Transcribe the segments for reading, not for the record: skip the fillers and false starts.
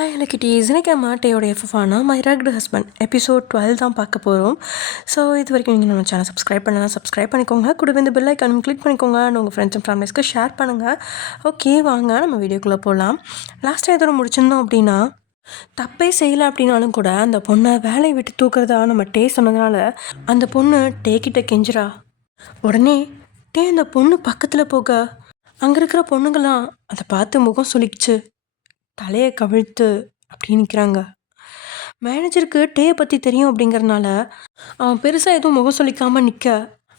Hi hello kitties. இன்னைக்கு மாட்டையோட எஃப்எஃபானா my rugged husband episode 12 தான் பார்க்க போகிறோம். ஸோ இது வரைக்கும் நீங்கள் நம்ம சேனல் சப்ஸ்கிரைப் பண்ணலாம், சப்ஸ்கிரைப் பண்ணிக்கோங்க. கூட இந்த பெல் ஐக்கானும் கிளிக் பண்ணிக்கோங்க. உங்கள் ஃப்ரெண்ட்ஸ் அண்ட் ஃபேமிலிஸ்க்கு ஷேர் பண்ணுங்கள். ஓகே, வாங்க நம்ம வீடியோக்குள்ளே போகலாம். லாஸ்ட்டாக எதோ முடிச்சிருந்தோம் அப்படின்னா, தப்பே செய்யலை அப்படின்னாலும் கூட அந்த பொண்ணை வேலையை விட்டு தூக்குறதா நம்ம டே சொன்னதுனால அந்த பொண்ணு டே கிட்ட கெஞ்சுறா. உடனே டே அந்த பொண்ணு பக்கத்தில் போக அங்கே இருக்கிற பொண்ணுங்களாம் அதை பார்த்து முகம் சொல்லிக்கிச்சு, தலையை கவிழ்த்து அப்படி நிற்கிறாங்க. மேனேஜருக்கு டேயை பற்றி தெரியும் அப்படிங்கிறதுனால அவன் பெருசாக எதுவும் முகம் சொல்லிக்காமல் நிற்க,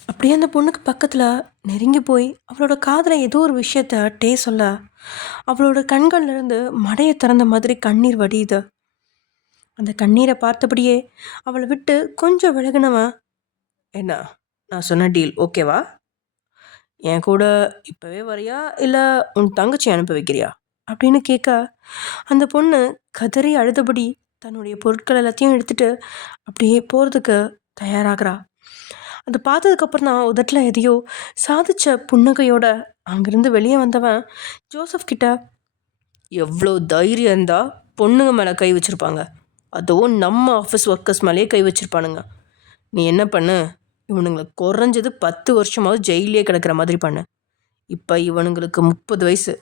அப்படியே அந்த பொண்ணுக்கு பக்கத்தில் நெருங்கி போய் அவளோட காதில் ஏதோ ஒரு விஷயத்த டே சொல்ல, அவளோட கண்கள்லேருந்து மடையை திறந்த மாதிரி கண்ணீர் வடியுது. அந்த கண்ணீரை பார்த்தபடியே அவளை விட்டு கொஞ்சம் விலகினவன், என்ன நான் சொன்ன டீல் ஓகேவா? என் கூட இப்போவே வரியா இல்லை உன் தங்கச்சி அனுப்பி வைக்கிறியா அப்படின்னு கேட்க, அந்த பொண்ணு கதறி அழுதபடி தன்னுடைய பொருட்கள் எல்லாத்தையும் எடுத்துகிட்டு அப்படியே போகிறதுக்கு தயாராகிறா. அதை பார்த்ததுக்கப்புறம் தான் உதட்டில் எதையோ சாதித்த புன்னகையோட அங்கேருந்து வெளியே வந்தவன் ஜோசப் கிட்ட, எவ்வளோ தைரியம் இருந்தால் பொண்ணுங்க மேலே கை வச்சுருப்பாங்க, அதுவும் நம்ம ஆஃபீஸ் ஒர்க்கர்ஸ் மேலேயே கை வச்சுருப்பானுங்க. நீ என்ன பண்ணு, இவனுங்களை குறைஞ்சது 10 வருஷமாவது ஜெயிலே கிடக்கிற மாதிரி பண்ணு. இப்போ இவனுங்களுக்கு 30 வயசு,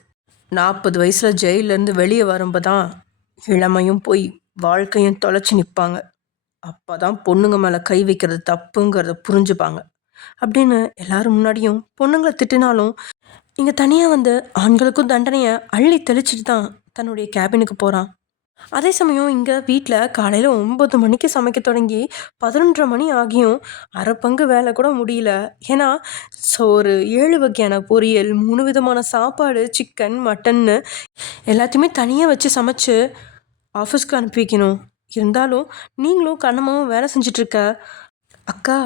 40 வயசில் ஜெயிலேருந்து வெளியே வரும்போது தான் இளமையும் போய் வாழ்க்கையும் தொலைச்சி நிற்பாங்க. அப்போ தான் பொண்ணுங்க மேலே கை வைக்கிறது தப்புங்கிறத புரிஞ்சுப்பாங்க அப்படின்னு எல்லாரும் முன்னாடியும் பொண்ணுங்களை திட்டினாலும் இங்கே தனியாக வந்து ஆண்களுக்கும் தண்டனையை அள்ளி தெளிச்சிட்டு தான் தன்னுடைய கேபினுக்கு போகிறான். அதே சமயம் இங்கே வீட்டில் காலையில் 9 மணிக்கு சமைக்க தொடங்கி 11:30 மணி ஆகியும் அரை பங்கு வேலை கூட முடியல. ஏன்னா ஒரு 7 வகையான பொரியல், 3 விதமான சாப்பாடு, சிக்கன், மட்டன்னு எல்லாத்தையுமே தனியாக வச்சு சமைச்சு ஆஃபீஸ்க்கு அனுப்பி வைக்கணும். இருந்தாலும் நீங்களும் கண்ணம்மாவும் வேலை செஞ்சிட்ருக்க. அக்கா,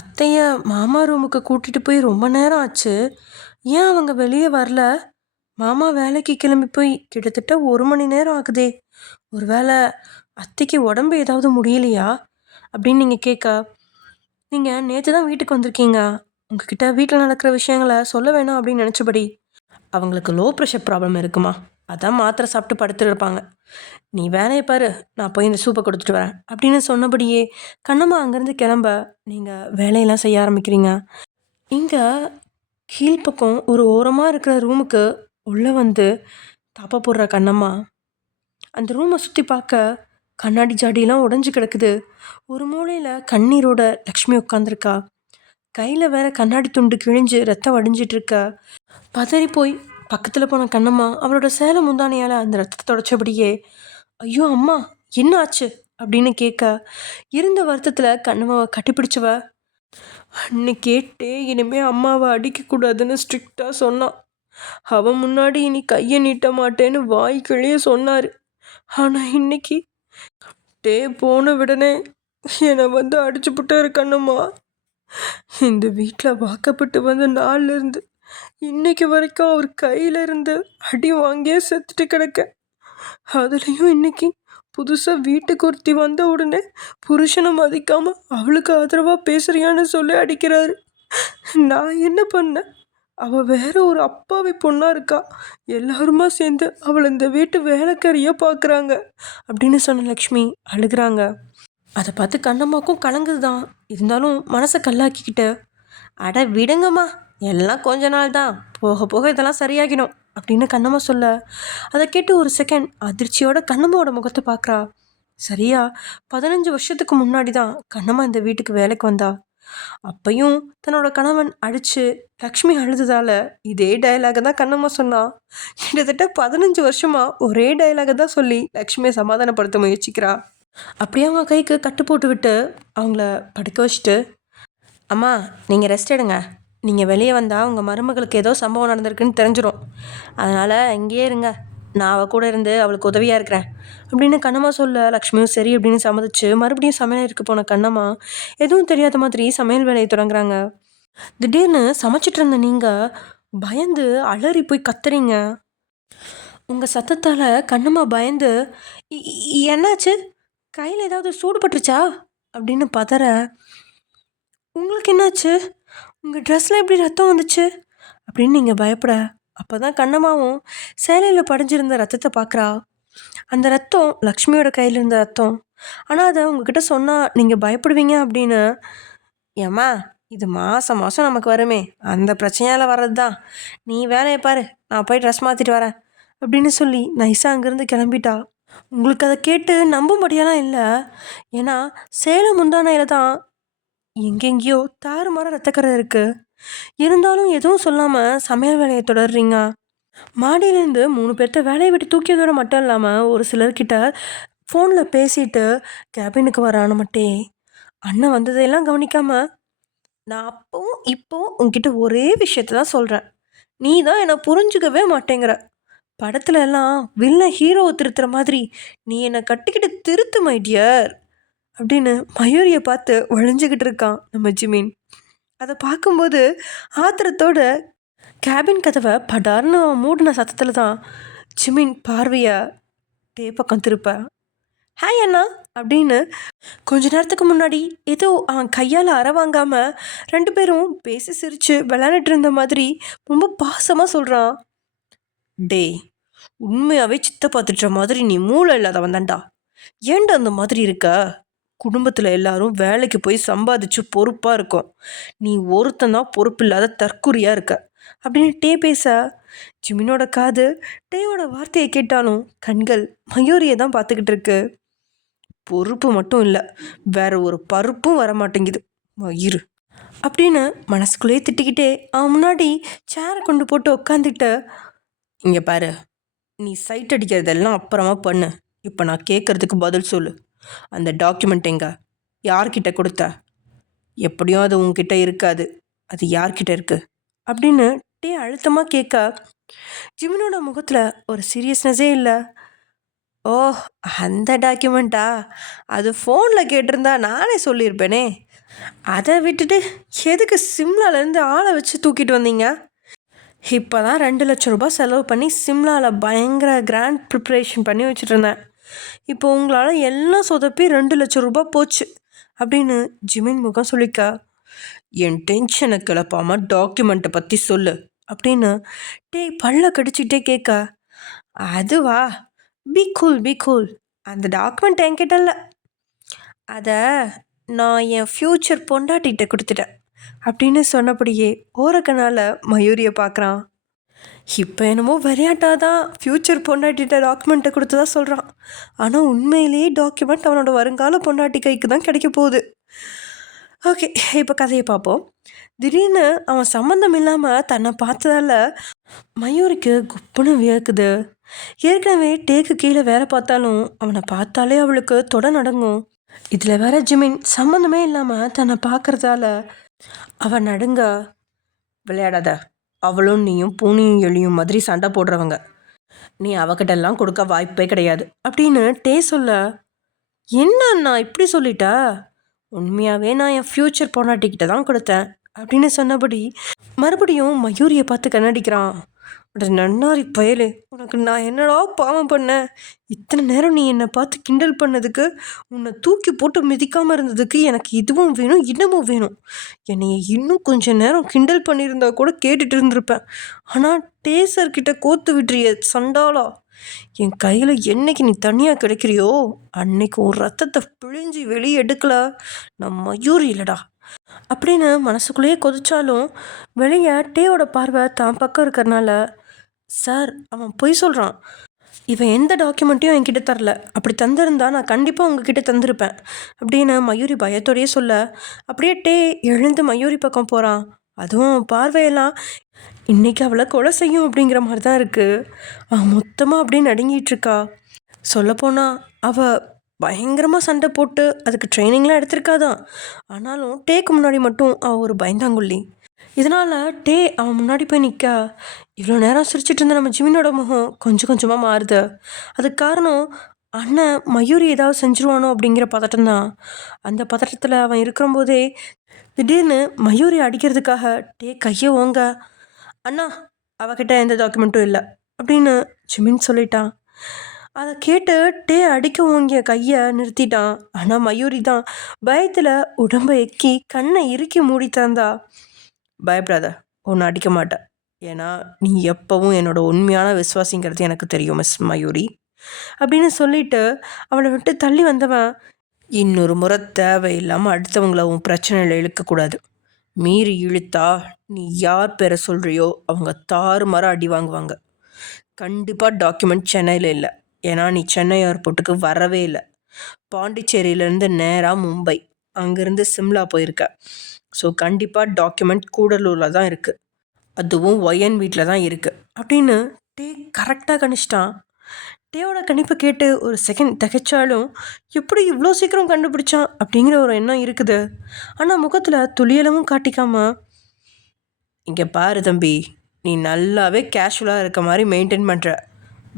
அத்தைய மாமா ரூமுக்கு கூட்டிகிட்டு போய் ரொம்ப நேரம் ஆச்சு, ஏன் அவங்க வெளியே வரல? மாமா வேலைக்கு கிளம்பி போய் கிட்டத்தட்ட 1 மணி நேரம் ஆகுதே, ஒரு வேளை அத்தைக்கு உடம்பு ஏதாவது முடியலையா அப்படின்னு நீங்கள் கேட்க, நீங்கள் நேற்று தான் வீட்டுக்கு வந்திருக்கீங்க, உங்ககிட்ட வீட்டில் நடக்கிற விஷயங்களை சொல்ல வேணாம் அப்படின்னு நினச்சபடி, அவங்களுக்கு லோ ப்ரெஷர் ப்ராப்ளம் இருக்குமா, அதான் மாத்திரை சாப்பிட்டு படுத்துட்டு இருப்பாங்க, நீ வேலையை பாரு, நான் போய் இந்த சூப்பை கொடுத்துட்டு வரேன் அப்படின்னு சொன்னபடியே கண்ணம்மா அங்கேருந்து கிளம்ப நீங்கள் வேலையெல்லாம் செய்ய ஆரம்பிக்கிறீங்க. இங்கே கீழ்ப்பக்கம் ஒரு ஓரமாக இருக்கிற ரூமுக்கு உள்ளே வந்து தாப்பா போடுற கண்ணம்மா அந்த ரூமை சுற்றி பார்க்க கண்ணாடி ஜாடியெல்லாம் உடஞ்சி கிடக்குது. ஒரு மூலையில் கண்ணீரோட லக்ஷ்மி உட்காந்துருக்கா. கையில் வேற கண்ணாடி துண்டு கிழிஞ்சு ரத்தம் வடிஞ்சிட்ருக்க. பதறி போய் பக்கத்தில் போன கண்ணம்மா அவளோட சேலை முந்தானையால் அந்த ரத்தத்தை தொடச்சபடியே, ஐயோ அம்மா என்ன ஆச்சு அப்படின்னு கேட்க, இருந்த வருத்தத்தில் கண்ணம்மாவை கட்டிப்பிடிச்சவ, அன்னைக்கேட்டே இனிமேல் அம்மாவை அடிக்கக்கூடாதுன்னு ஸ்ட்ரிக்டாக சொன்னான். அவன் முன்னாடி இனி கையை நீட்ட மாட்டேன்னு வாய்க்கிழியே சொன்னார். ஆனால் இன்னைக்கு டே போன விடனே என்னை வந்து அடிச்சு புட்டாரு கண்ணம்மா. இந்த வீட்டில் வாக்கப்பட்டு வந்த நாள்லேருந்து இன்னைக்கு வரைக்கும் அவர் கையில் இருந்து அடி வாங்கியே செத்துட்டு கிடக்க. அதுலேயும் இன்னைக்கு புதுசாக வீட்டுக்கு ஒருத்தி வந்த உடனே புருஷனை மதிக்காமல் அவளுக்கு ஆதரவாக பேசுறியான்னு சொல்லி அடிக்கிறாரு. நான் என்ன பண்ணேன்? அவள் வேற ஒரு அப்பாவி பொண்ணாக இருக்கா, எல்லாருமா சேர்ந்து அவளை இந்த வீட்டு வேலைக்காரியாக பார்க்குறாங்க அப்படின்னு சொன்ன லக்ஷ்மி அழுகிறாங்க. அதை பார்த்து கண்ணம்மாக்கும் கலங்குது தான், இருந்தாலும் மனசை கல்லாக்கிக்கிட்டு, அட விடுங்கம்மா, எல்லாம் கொஞ்ச நாள் தான், போக போக இதெல்லாம் சரியாகிடும் அப்படின்னு கண்ணம்மா சொல்ல, அதை கேட்டு ஒரு செகண்ட் அதிர்ச்சியோட கண்ணம்மாவோட முகத்தை பார்க்குறா. சரியா 15 வருஷத்துக்கு முன்னாடி தான் கண்ணம்மா இந்த வீட்டுக்கு வேலைக்கு வந்தா. அப்பையும் தன்னோட கணவன் அடித்து லக்ஷ்மி அழுதுதால இதே டைலாக தான் கண்ணம்மா சொன்னான். கிட்டத்தட்ட 15 வருஷமாக ஒரே டைலாக தான் சொல்லி லக்ஷ்மியை சமாதானப்படுத்த முயற்சிக்கிறா. அப்படியே அவங்க கைக்கு கட்டு போட்டு விட்டு அவங்கள படுக்க வச்சுட்டு, அம்மா நீங்கள் ரெஸ்ட் எடுங்க, நீங்கள் வெளியே வந்தால் உங்கள் மருமகளுக்கு ஏதோ சம்பவம் நடந்திருக்குன்னு தெரிஞ்சிடும், அதனால் இங்கேயே இருங்க, நான் அவள் கூட இருந்து அவளுக்கு உதவியாக இருக்கிறேன் அப்படின்னு கண்ணம்மா சொல்ல, லக்ஷ்மியும் சரி அப்படின்னு சம்மதிச்சு மறுபடியும் சமையலருக்கு போன கண்ணம்மா எதுவும் தெரியாத மாதிரி சமையல் வேலையை தொடங்குறாங்க. திடீர்னு சமைச்சிட்டு இருந்த நீங்கள் பயந்து அலறி போய் கத்துறீங்க. உங்கள் சத்தத்தால் கண்ணம்மா பயந்து, என்னாச்சு, கையில் ஏதாவது சூடு பட்டுருச்சா அப்படின்னு பதற, உங்களுக்கு என்னாச்சு, உங்கள் ட்ரெஸ்ஸில் எப்படி ரத்தம் வந்துச்சு அப்படின்னு நீங்கள் பயப்பட, அப்போ தான் கண்ணம்மாவும் சேலையில் படிஞ்சிருந்த ரத்தத்தை பார்க்குறா. அந்த ரத்தம் லக்ஷ்மியோட கையில் இருந்த ரத்தம். ஆனால் அதை உங்ககிட்ட சொன்னால் நீங்கள் பயப்படுவீங்க அப்படின்னு. ஏம்மா, இது மாதம் மாதம் நமக்கு வருமே, அந்த பிரச்சனையால் வர்றது தான். நீ வேலையை பாரு, நான் போய் ட்ரெஸ் மாற்றிட்டு வரேன் அப்படின்னு சொல்லி நைஸாக அங்கேருந்து கிளம்பிட்டா. உங்களுக்கு அதை கேட்டு நம்பும்படியெல்லாம் இல்லை. ஏன்னா சேலம் முந்தானையில் தான் எங்கெங்கேயோ தாறுமாற ரத்தக்கரை இருக்குது. இருந்தாலும் எதுவும் சொல்லாமல் சமையல் வேலையை தொடர்றீங்க. மாடியிலேருந்து 3 பேர்த்த வேலையை விட்டு தூக்கியதோட மட்டும் இல்லாமல் ஒரு சிலர்கிட்ட ஃபோனில் பேசிட்டு கேபினுக்கு வரான மட்டே அண்ணன் வந்ததையெல்லாம் கவனிக்காம, நான் அப்பவும் இப்போவும் உன்கிட்ட ஒரே விஷயத்த தான் சொல்கிறேன், நீ தான் என்னை புரிஞ்சுக்கவே மாட்டேங்கிற. படத்துல எல்லாம் வில்ல ஹீரோவை திருத்துற மாதிரி நீ என்னை கட்டிக்கிட்டு திருத்து மை டியர் அப்படின்னு மயூரியை பார்த்து வழிஞ்சுக்கிட்டு இருக்கான் நம்ம ஜிமின். அதை பார்க்கும்போது ஆத்திரத்தோட கேபின் கதவை படார்னு மூடின சத்தத்தில் தான் ஜிமின் பார்வையை டே பக்கம் திருப்ப. ஹாய் அண்ணா அப்படின்னு கொஞ்ச நேரத்துக்கு முன்னாடி ஏதோ அவன் கையால் அற வாங்காமல் 2 பேரும் பேசி சிரித்து விளையாண்டுட்டு இருந்த மாதிரி ரொம்ப பாசமாக சொல்கிறான். டே, உண்மையாகவே சித்த பார்த்துட்ட மாதிரி நீ மூளை இல்லாதவன் தான்டா. ஏன்டா அந்த மாதிரி இருக்க? குடும்பத்தில் எல்லாரும் வேலைக்கு போய் சம்பாதிச்சு பொறுப்பாக இருக்கும், நீ ஒருத்தந்தான் பொறுப்பு இல்லாத தற்குறியாக இருக்க அப்படின்னு டே பேச, ஜிமினோட காது டேயோட வார்த்தையை கேட்டாலும் கண்கள் மயூரியை தான் பார்த்துக்கிட்டு இருக்கு. பொறுப்பு மட்டும் இல்லை, வேற ஒரு பருப்பும் வர மாட்டேங்குது மயிறு அப்படின்னு மனசுக்குள்ளேயே திட்டிக்கிட்டே அவன் முன்னாடி சேரை கொண்டு போட்டு உக்காந்துட்டு, இங்கே பாரு, நீ சைட் அடிக்கிறதெல்லாம் அப்புறமா பண்ணு, இப்போ நான் கேட்குறதுக்கு பதில் சொல்லு. அந்த டாக்குமெண்ட் எங்க, யார்கிட்ட கொடுத்த? எப்படியும் அது உன்கிட்ட இருக்காது, அது யார்கிட்ட இருக்கு அப்படின்னு டே அழுத்தமாக கேட்க, ஜிமினோட முகத்தில் ஒரு சீரியஸ்னஸே இல்லை. ஓ, அந்த டாக்குமெண்ட்டா? அது ஃபோனில் கேட்டிருந்தா நானே சொல்லியிருப்பேனே. அதை விட்டுட்டு எதுக்கு சிம்லாலேருந்து ஆளை வச்சு தூக்கிட்டு வந்தீங்க? இப்போ தான் 2 லட்சம் ரூபாய் செலவு பண்ணி சிம்லாவில் பயங்கர கிராண்ட் ப்ரிப்ரேஷன் பண்ணி வச்சுட்ருந்தேன். இப்போ உங்களால் எல்லாம் சொதப்பி 2 லட்சம் ரூபாய் போச்சு அப்படின்னு ஜிமின் முகம் சொல்லிக்க, என் டென்ஷனை கிளப்பாமல் டாக்குமெண்ட்டை பற்றி சொல்லு அப்படின்னு டே பல்ல கடிச்சிட்டே கேட்க, அதுவா, பி கூல் பி கூல், அந்த டாக்குமெண்ட் என்கிட்ட இல்லை, அதை நான் என் ஃப்யூச்சர் பொண்டாட்டிகிட்ட கொடுத்துட்டேன் அப்படின்னு சொன்னபடியே ஓரக்கனால் மயூரியை பார்க்குறான். இப்போ என்னமோ விளையாட்டாக தான் ஃப்யூச்சர் பொண்டாட்டிகிட்ட டாக்குமெண்ட்டை கொடுத்ததா சொல்கிறான். ஆனால் உண்மையிலேயே டாக்குமெண்ட் அவனோட வருங்கால பொண்டாட்டி கைக்கு தான் கிடைக்க போகுது. ஓகே, இப்போ கதையை பார்ப்போம். திடீர்னு அவன் சம்மந்தம் இல்லாமல் தன்னை பார்த்ததால மயூரிக்கு குப்புன்னு வியக்குது. ஏற்கனவே டேக்கு கீழே வேலை பார்த்தாலும் அவனை பார்த்தாலே அவளுக்கு தொட நடங்கும். இதில் வேற ஜிமின் சம்மந்தமே இல்லாமல் தன்னை பார்க்குறதால அவன் நடுங்க. விளையாடாத, அவளும் நீயும் பூனியும் எலியும் மாதிரி சண்டை போடுறவங்க, நீ அவகிட்டெல்லாம் கொடுக்க வாய்ப்பே கிடையாது அப்படின்னு டே சொல்ல, என்னண்ணா இப்படி சொல்லிட்டா? உண்மையாகவே நான் என் ஃப்யூச்சர் பொண்டாட்டிக்கிட்ட தான் கொடுத்தேன் அப்படின்னு சொன்னபடி மறுபடியும் மயூரியை பார்த்து கண்ணடிக்கிறான். நன்னாரி பயலே, உனக்கு நான் என்னடா பாவம் பண்ணேன்? இத்தனை நேரம் நீ என்னை பார்த்து கிண்டல் பண்ணதுக்கு, உன்னை தூக்கி போட்டு மிதிக்காமல் இருந்ததுக்கு எனக்கு இதுவும் வேணும் இன்னமும் வேணும். என்னைய இன்னும் கொஞ்சம் நேரம் கிண்டல் பண்ணியிருந்தா கூட கேட்டுட்டு இருந்திருப்பேன். ஆனால் டேசர்கிட்ட கோத்து விட்டுறிய சண்டாளா. என் கையில் என்னைக்கு நீ தனியாக கிடைக்கிறியோ அன்னைக்கு ஒரு ரத்தத்தை பிழிஞ்சு வெளியே எடுக்கல நான் மயூரி இல்லைடா அப்படின்னு மனசுக்குள்ளேயே கொதிச்சாலும் வெளியே டேயோட பார்வை தான் பக்கம் இருக்கிறனால, சார், அவன் பொய் சொல்கிறான், இவன் எந்த டாக்குமெண்ட்டையும் என்கிட்ட தரல, அப்படி தந்திருந்தா நான் கண்டிப்பாக உங்ககிட்ட தந்திருப்பேன் அப்படின்னு மயூரி பயத்தோடையே சொல்ல, அப்படியே டே எழுந்து மயூரி பக்கம் போகிறான். அதுவும் பார்வையெல்லாம் இன்றைக்கி அவளை கொலை செய்யும் அப்படிங்கிற மாதிரி தான் இருக்குது. அவன் மொத்தமாக அப்படியே நடுங்கிட்டுருக்கா. சொல்லப்போனால் அவள் பயங்கரமாக சண்டை போட்டு அதுக்கு ட்ரைனிங்லாம் எடுத்திருக்காதான். ஆனாலும் டேக்கு முன்னாடி மட்டும் அவள் ஒரு பயந்தாங்குள்ளி. இதனால் டே அவன் முன்னாடி போய் நிற்க, இவ்வளோ நேரம் சிரிச்சிட்டு இருந்த நம்ம ஜிமினோட முகம் கொஞ்சம் கொஞ்சமாக மாறுது. அதுக்கு காரணம் அண்ணன் மயூரி ஏதாவது செஞ்சுருவானோ அப்படிங்கிற பதட்டம் தான். அந்த பதட்டத்தில் அவன் இருக்கிறம்போதே திடீர்னு மயூரி அடிக்கிறதுக்காக டே கையை ஓங்க, அண்ணா, அவகிட்ட எந்த டாக்குமெண்ட்டும் இல்லை அப்படின்னு ஜிமின் சொல்லிட்டான். அதை கேட்டு டே அடிக்க ஓங்கிய கையை நிறுத்திட்டான். ஆனால் மயூரி தான் பயத்தில் உடம்பை எக்கி கண்ணை இறுக்கி மூடி தந்தா. பயப்படாத, ஒன்று அடிக்க மாட்டேன், ஏன்னா நீ எப்பவும் என்னோட உண்மையான விசுவாசிங்கிறது எனக்கு தெரியும் மிஸ் மயூரி. அப்படின்னு சொல்லிட்டு அவளை விட்டு தள்ளி வந்தவன், இன்னொரு முறை தேவையில்லாமல் அடுத்தவங்கள உன் பிரச்சனையில் இழுக்கக்கூடாது. மீறி இழுத்தா நீ யார் பேரை சொல்கிறியோ அவங்க தாறுமாற அடி வாங்குவாங்க. கண்டிப்பாக டாக்குமெண்ட் சென்னையில் இல்லை, ஏன்னா நீ சென்னை ஏர்போர்ட்டுக்கு வரவே இல்லை. பாண்டிச்சேரியிலேருந்து நேராக மும்பை, அங்கேருந்து சிம்லா போயிருக்க. ஸோ கண்டிப்பாக டாக்குமெண்ட் கூடலூரில் தான் இருக்குது, அதுவும் ஒயன் வீட்டில் தான் இருக்குது அப்படின்னு டே கரெக்டாக கணிச்சிட்டான். டேயோட கணிப்பை கேட்டு ஒரு செகண்ட் திகைச்சாலும் எப்படி இவ்வளோ சீக்கிரம் கண்டுபிடிச்சான் அப்படிங்கிற ஒரு எண்ணம் இருக்குது. ஆனால் முகத்தில் துளியளவும் காட்டிக்காம, இங்கே பாரு தம்பி, நீ நல்லாவே கேஷுவலாக இருக்க மாதிரி மெயின்டைன் பண்ணுற,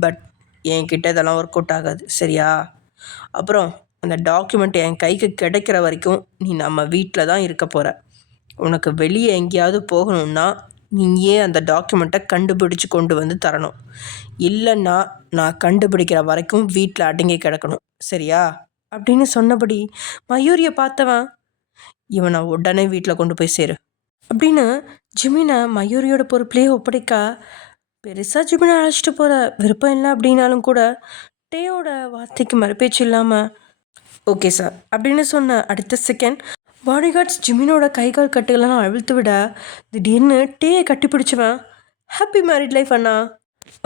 பட் என்கிட்ட இதெல்லாம் ஒர்க் அவுட் ஆகாது, சரியா? அப்புறம் அந்த டாக்குமெண்ட் என் கைக்கு கிடைக்கிற வரைக்கும் நீ நம்ம வீட்டில் தான் இருக்க போகிற. உனக்கு வெளியே எங்கேயாவது போகணுன்னா நீயே அந்த டாக்குமெண்ட்டை கண்டுபிடிச்சி கொண்டு வந்து தரணும். இல்லைன்னா நான் கண்டுபிடிக்கிற வரைக்கும் வீட்டில் அடங்கி கிடக்கணும், சரியா? அப்படின்னு சொன்னபடி மயூரியை பார்த்தவன், இவனை உடனே வீட்டில் கொண்டு போய் சேரு அப்படின்னு ஜிமினை மயூரியோட பொறுப்புலேயே ஒப்படைக்க, பெருசாக ஜிமினை அழைச்சிட்டு போகிற விருப்பம் இல்லை அப்படின்னாலும் கூட டேயோட வார்த்தைக்கு மறுபேச்சு இல்லாமல் ஓகே சார் அப்படின்னு சொன்ன அடுத்த செகண்ட் பாடிகார்ட்ஸ் ஜிமினோட கைகால் கட்டுகளெல்லாம் அவிழ்த்து விட திடீர்னு டேயை கட்டிப்பிடிச்சவன், ஹாப்பி மேரிட் லைஃப் அண்ணா,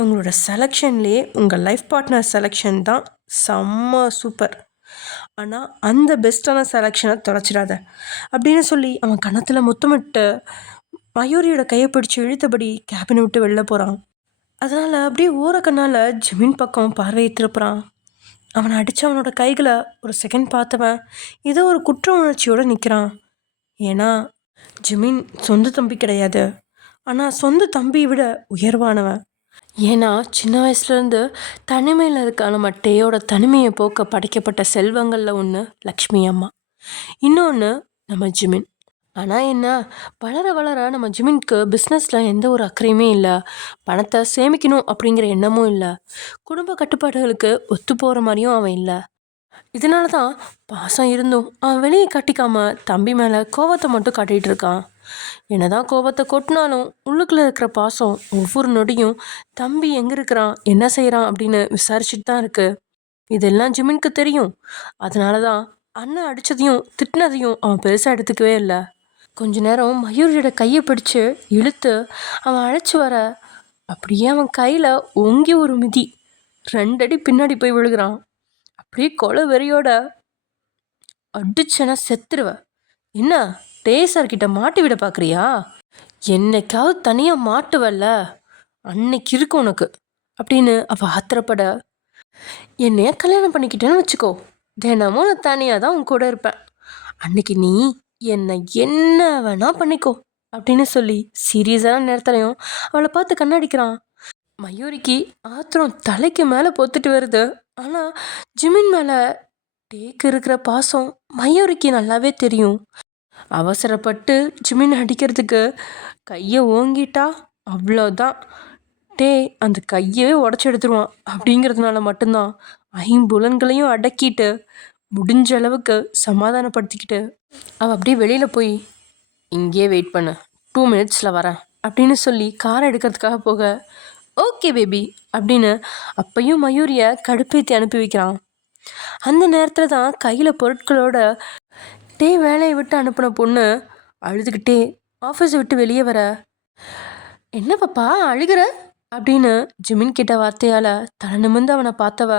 உங்களோட செலெக்ஷன்லேயே உங்கள் லைஃப் பார்ட்னர் செலெக்ஷன் தான் செம்ம சூப்பர், ஆனால் அந்த பெஸ்ட்டான செலெக்ஷனை தொலைச்சிடாத அப்படின்னு சொல்லி அவன் கன்னத்தில் முத்தமிட்டு மயூரியோட கையை பிடிச்சி இழுத்தபடி கேபினை விட்டு வெளில போகிறான். அதனால் அப்படியே ஓரக்கண்ணால் ஜிமின் பக்கம் பார்வையை திருப்புறான். அவனை அடித்து அவனோட கைகளை ஒரு செகண்ட் பார்த்தவன் ஏதோ ஒரு குற்ற உணர்ச்சியோடு நிற்கிறான். ஏன்னா ஜிமின் சொந்த தம்பி கிடையாது, ஆனால் சொந்த தம்பியை விட உயர்வானவன். ஏன்னா சின்ன வயசுலேருந்து தனிமையில் இருக்க நம்ம டேயோட தனிமையை போக்க படைக்கப்பட்ட செல்வங்களில் ஒன்று லக்ஷ்மி அம்மா, இன்னொன்று நம்ம ஜிமின். ஆனால் என்ன, வளர வளர நம்ம ஜிமின்க்கு பிஸ்னஸில் எந்த ஒரு அக்கறையுமே இல்லை, பணத்தை சேமிக்கணும் அப்படிங்கிற எண்ணமும் இல்லை, குடும்ப கட்டுப்பாடுகளுக்கு ஒத்து போகிற மாதிரியும் அவன் இல்லை. இதனால தான் பாசம் இருந்தும் அவன் வெளியே காட்டிக்காமல் தம்பி மேலே கோபத்தை மட்டும் காட்டிகிட்டு இருக்கான். என்னதான் கோபத்தை கொட்டினாலும் உள்ளுக்குள்ளே இருக்கிற பாசம் ஒவ்வொரு நொடியும் தம்பி எங்கே இருக்கிறான் என்ன செய்கிறான் அப்படின்னு விசாரிச்சுட்டு தான் இருக்குது. இதெல்லாம் ஜிமின்க்கு தெரியும். அதனால தான் அண்ணன் அடித்ததையும் திட்டினதையும் அவன் பெருசாக எடுத்துக்கவே இல்லை. கொஞ்ச நேரம் மயூரியோட கையை பிடிச்சு இழுத்து அவன் அழைச்சி வர, அப்படியே அவன் கையில் ஓங்கி ஒரு மிதி, 2 அடி பின்னாடி போய் விழுகிறான். அப்படியே கொலை வெறியோட, அடிச்சனா செத்துருவ, என்ன டேசார்கிட்ட மாட்டி விட பார்க்குறியா? என்னைக்காவது தனியாக மாட்டுவல்ல, அன்னைக்கு இருக்கு உனக்கு அப்படின்னு அவள் ஆத்திரப்பட, என்னைய கல்யாணம் பண்ணிக்கிட்டேன்னு வச்சுக்கோ, தினமும் நான் தனியாக தான் உன் கூட இருப்பேன், அன்னைக்கு நீ என்னை என்ன வேணா பண்ணிக்கோ அப்படின்னு சொல்லி சீரியஸான நேரத்துலையும் அவளை பார்த்து கண்ணடிக்கிறான். மயூரிக்கு ஆத்திரம் தலைக்கு மேலே பொத்துட்டு வருது. ஆனால் ஜிமின் மேலே டேக்கு இருக்கிற பாசம் மயூரிக்கு நல்லாவே தெரியும். அவசரப்பட்டு ஜிமின் அடிக்கிறதுக்கு கையை ஓங்கிட்டா அவ்வளோதான், டே அந்த கையவே உடச்சி எடுத்துருவான். அப்படிங்கிறதுனால மட்டும்தான் ஐம்புலன்களையும் அடக்கிட்டு முடிஞ்ச அளவுக்கு சமாதானப்படுத்திக்கிட்டு அவள் அப்படியே வெளியில் போய் இங்கேயே வெயிட் பண்ணு, 2 மினிட்ஸில் வரேன் அப்படின்னு சொல்லி காரை எடுக்கிறதுக்காக போக, ஓகே பேபி அப்படின்னு அப்பையும் மயூரியை கடுப்பேற்றி அனுப்பி வைக்கிறான். அந்த நேரத்தில் தான் கையில் பொருட்களோட டே வேலையை விட்டு அனுப்பின பொண்ணு அழுதுகிட்டே ஆஃபீஸை விட்டு வெளியே வர, என்ன பாப்பா அழுகிற அப்படின்னு ஜிமின் கிட்ட வார்த்தையால் தலை நிமிர்ந்து அவனை பார்த்தவ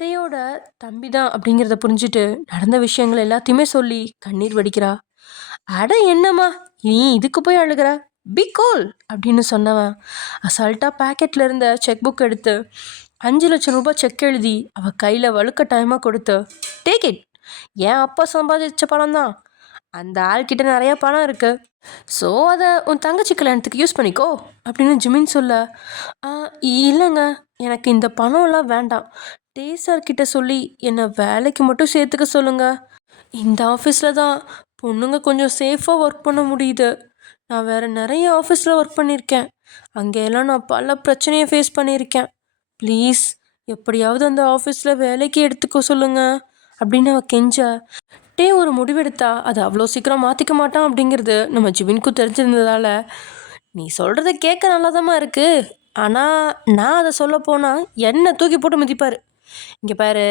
டேயோட தம்பி தான் அப்படிங்கிறத புரிஞ்சுட்டு நடந்த விஷயங்கள் எல்லாத்தையுமே சொல்லி கண்ணீர் வடிக்கிறா. அட என்னம்மா நீ இதுக்கு போய் அழுகிற, பி கூல் அப்படின்னு சொன்னவன் அசால்ட்டாக பேக்கெட்டில் இருந்த செக் புக் எடுத்து 5 லட்சம் ரூபாய் செக் எழுதி அவள் கையில் வலுக்கட்டாயமாக கொடுத்து, டேக் இட், என் அப்பா சம்பாதிச்ச பணம் தான், அந்த ஆள்கிட்ட நிறையா பணம் இருக்குது, ஸோ அதை உன் தங்கச்சி கல்யாணத்துக்கு யூஸ் பண்ணிக்கோ அப்படின்னு ஜிமின் சொல்ல, இல்லைங்க எனக்கு இந்த பணம்லாம் வேண்டாம், டேசார்கிட்ட சொல்லி என்னை வேலைக்கு மட்டும் சேர்த்துக்க சொல்லுங்கள், இந்த ஆஃபீஸில் தான் பொண்ணுங்க கொஞ்சம் சேஃபாக ஒர்க் பண்ண முடியுது, நான் வேறு நிறைய ஆஃபீஸில் ஒர்க் பண்ணியிருக்கேன், அங்கெல்லாம் நான் பல பிரச்சனையை ஃபேஸ் பண்ணியிருக்கேன், ப்ளீஸ் எப்படியாவது அந்த ஆஃபீஸில் வேலைக்கு எடுத்துக்க சொல்லுங்கள் அப்படின்னு அவள் கெஞ்ச, டே ஒரு முடிவெடுத்தா அதை அவ்வளோ சீக்கிரம் மாற்றிக்க மாட்டான் அப்படிங்கிறது நம்ம ஜிமின்க்கும் தெரிஞ்சிருந்ததால், நீ சொல்கிறத கேட்க நல்லாதாம்மா இருக்குது, ஆனால் நான் அதை சொல்லப்போனால் என்னை தூக்கி போட்டு மிதிப்பார். இங்கே பாரு,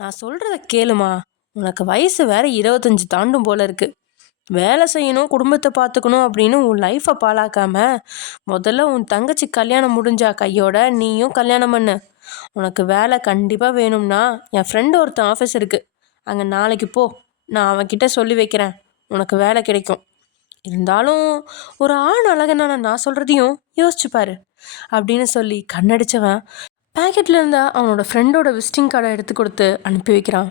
நான் சொல்கிறத கேளுமா, உனக்கு வயசு வேறு 25 தாண்டும் போல இருக்குது. வேலை செய்யணும், குடும்பத்தை பார்த்துக்கணும் அப்படின்னு உன் லைஃப்பை பாழாக்காம முதல்ல உன் தங்கச்சி கல்யாணம் முடிஞ்சா கையோட நீயும் கல்யாணம் பண்ணு. உனக்கு வேலை கண்டிப்பாக வேணும்னா என் ஃப்ரெண்டு ஒருத்தன் ஆஃபீஸ் இருக்குது, அங்கே நாளைக்கு போ, நான் அவன்கிட்ட சொல்லி வைக்கிறேன், உனக்கு வேலை கிடைக்கும். இருந்தாலும் ஒரு ஆண் அழகனான நான் சொல்கிறதையும் யோசிச்சுப்பாரு அப்படின்னு சொல்லி கண்ணடிச்சவன் பேக்கெட்டில் இருந்த அவனோட ஃப்ரெண்டோட விசிட்டிங் கார்டை எடுத்து கொடுத்து அனுப்பி வைக்கிறான்.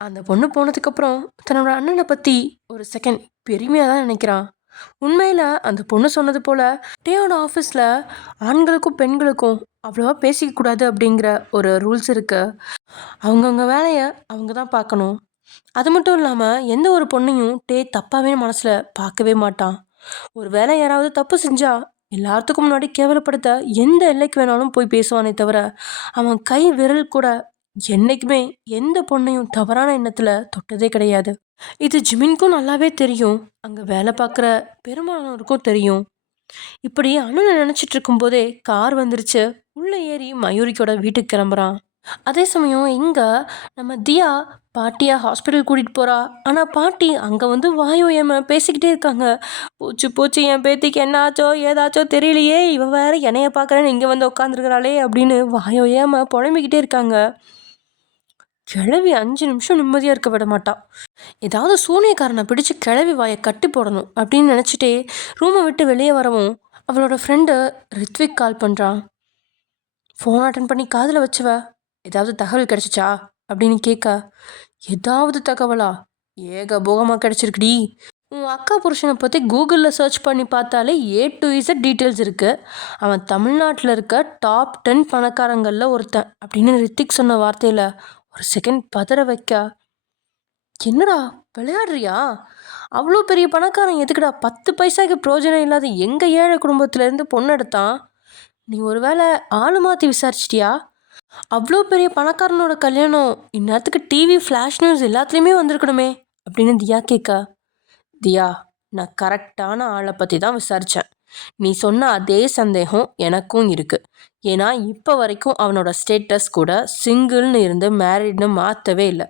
அந்த பொண்ணு போனதுக்கப்புறம் தன்னோட அண்ணனை பற்றி ஒரு செகண்ட் பெருமையாக தான் நினைக்கிறான். உண்மையில் அந்த பொண்ணு சொன்னது போல் டேயோட ஆஃபீஸில் ஆண்களுக்கும் பெண்களுக்கும் அவ்வளோவா பேசிக்கக்கூடாது அப்படிங்கிற ஒரு ரூல்ஸ் இருக்குது. அவங்கவுங்க வேலையை அவங்க தான் பார்க்கணும். அது மட்டும் இல்லாமல் எந்த ஒரு பொண்ணையும் தப்பாகவே மனசில் பார்க்கவே மாட்டான். ஒரு வேளை யாராவது தப்பு செஞ்சால் எல்லாத்துக்கும் முன்னாடி கேவலப்படுத்த எந்த எல்லைக்கு வேணாலும் போய் பேசுவானே தவிர அவன் கை விரல் கூட என்றைக்குமே எந்த பொண்ணையும் தவறான எண்ணத்தில் தொட்டதே கிடையாது. இது ஜிமின்க்கும் நல்லாவே தெரியும், அங்கே வேலை பார்க்குற பெரும்பாலானோருக்கும் தெரியும். இப்படி அண்ணனை நினச்சிட்டு இருக்கும்போதே கார் வந்துருச்சு. உள்ளே ஏறி மயூரிக்கோட வீட்டுக்கு கிளம்புறான். அதே சமயம் இங்கே நம்ம தியா பாட்டியை ஹாஸ்பிட்டல் கூட்டிகிட்டு போகிறா. ஆனால் பாட்டி அங்கே வந்து வாயோயம பேசிக்கிட்டே இருக்காங்க. போச்சு போச்சு, என் பேத்திக்கு என்ன ஆச்சோ ஏதாச்சோ தெரியலையே, இவன் வேற என்னைய பார்க்குறேன்னு இங்கே வந்து உட்காந்துருக்கிறாளே அப்படின்னு வாயோயம புலம்பிக்கிட்டே இருக்காங்க. கிழவி 5 நிமிஷம் நிம்மதியாக இருக்க விட மாட்டான். ஏதாவது சூனியக்காரனை பிடிச்சி கிழவி வாயை கட்டி போடணும் அப்படின்னு நினச்சிட்டே ரூமை விட்டு வெளியே வரவும் அவளோட ஃப்ரெண்டு ரித்விக் கால் பண்ணுறான். ஃபோன் அட்டன் பண்ணி காதில் வச்சுவ, ஏதாவது தகவல் கிடச்சிச்சா அப்படின்னு கேட்க, ஏதாவது தகவலா, ஏகபோகமாக கிடச்சிருக்குடி. உன் அக்கா புருஷனை பற்றி கூகுளில் சர்ச் பண்ணி பார்த்தாலே A to Z டீட்டெயில்ஸ் இருக்குது. அவன் தமிழ்நாட்டில் இருக்க டாப் 10 பணக்காரங்களில் ஒருத்தன் அப்படின்னு ரித்திக் சொன்ன வார்த்தையில் ஒரு செகண்ட் பதற வைக்க, என்னடா விளையாடுறியா, அவ்வளோ பெரிய பணக்காரன் எதுக்குடா 10 பைசாக்கு பிரோஜனம் இல்லாத எங்கள் ஏழை குடும்பத்துலேருந்து பொண்ணு எடுத்தான்? நீ ஒரு வேளை ஆளு மாற்றி விசாரிச்சிட்டியா? அவ்வளோ பெரிய பணக்காரனோட கல்யாணம் இந்நேரத்துக்கு டிவி ஃப்ளாஷ் நியூஸ் எல்லாத்துலேயுமே வந்திருக்கணுமே அப்படின்னு தியா கேட்க, தியா, நான் கரெக்டான ஆளை பற்றி தான் விசாரித்தேன். நீ சொன்ன அதே சந்தேகம் எனக்கும் இருக்குது. ஏன்னா இப்போ வரைக்கும் அவனோட ஸ்டேட்டஸ் கூட சிங்கிள்னு இருந்து மேரிட்னு மாற்றவே இல்லை.